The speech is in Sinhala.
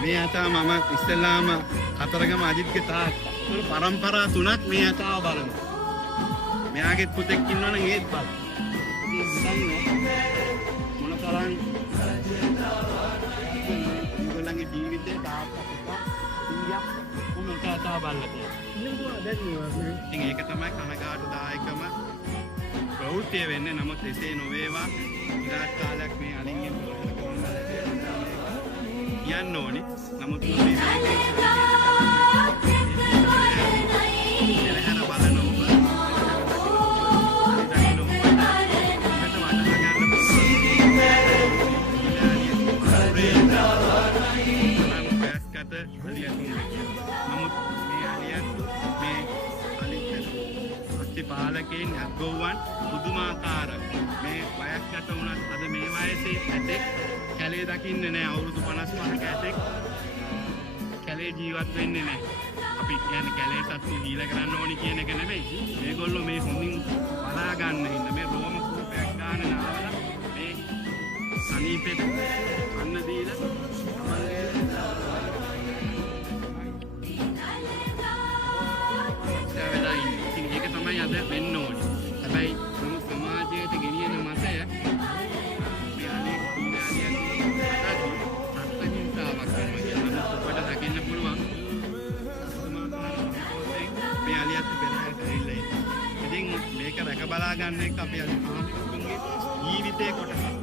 මේ අතා මම ඉස්සෙල්ලාම කතරගම අජිත්ගේ තාත්තා. පරම්පරා 3ක් මේ අතාව බලනවා. මෙයාගේ පුතෙක් ඉන්නවනම් ඒත් බලන්න. මොන තරම් ඒගොල්ලන්ගේ ජීවිතේ තාත්තා ඉන්දියා මොන කතාව බලලා තියෙනවා. ඉතින් ඒක තමයි කනගාටුදායකම ප්‍රවෘත්තිය වෙන්නේ. නමුත් එසේ නොවේවා. ඉරාත් කාලයක් මේ අලින්ගේ කියන්න ඕනේ. නමුත් මේ පාලකයන් අග්ගෝවන් පුදුමාකාර මේ වයස්ගත වුණත් අද මේ වයසේ ඇතෙක් කැලේ දකින්නේ නැහැ. අවුරුදු 55ක ඇතෙක් කැලේ ජීවත් වෙන්නේ නැහැ. අපි කියන්නේ කැලේ සත්තු දීලා කරන්න ඕනි කියන එක නෙමෙයි. මේගොල්ලෝ මේ හොඳින් බලා ගන්න ඉන්න මේ රෝම කූපයක් ගන්න නාවලා මේ සනීපෙට අන්න දීලා ඒක තමයි අද වෙන්න ඕනේ. හැබැයි මොන සමාජයට ගෙනියන මතය මේ අනෙක් සත්ත්වහිංසාවක් වෙනවා. ඔබට දකින්න පුළුවන් මේ අලියත් පෙරහැරට ඇවිල්ලා ඉන්නේ. ඉතින් මේක රැක බලා ගන්න එක අපි ජීවිතේ කොටසක්.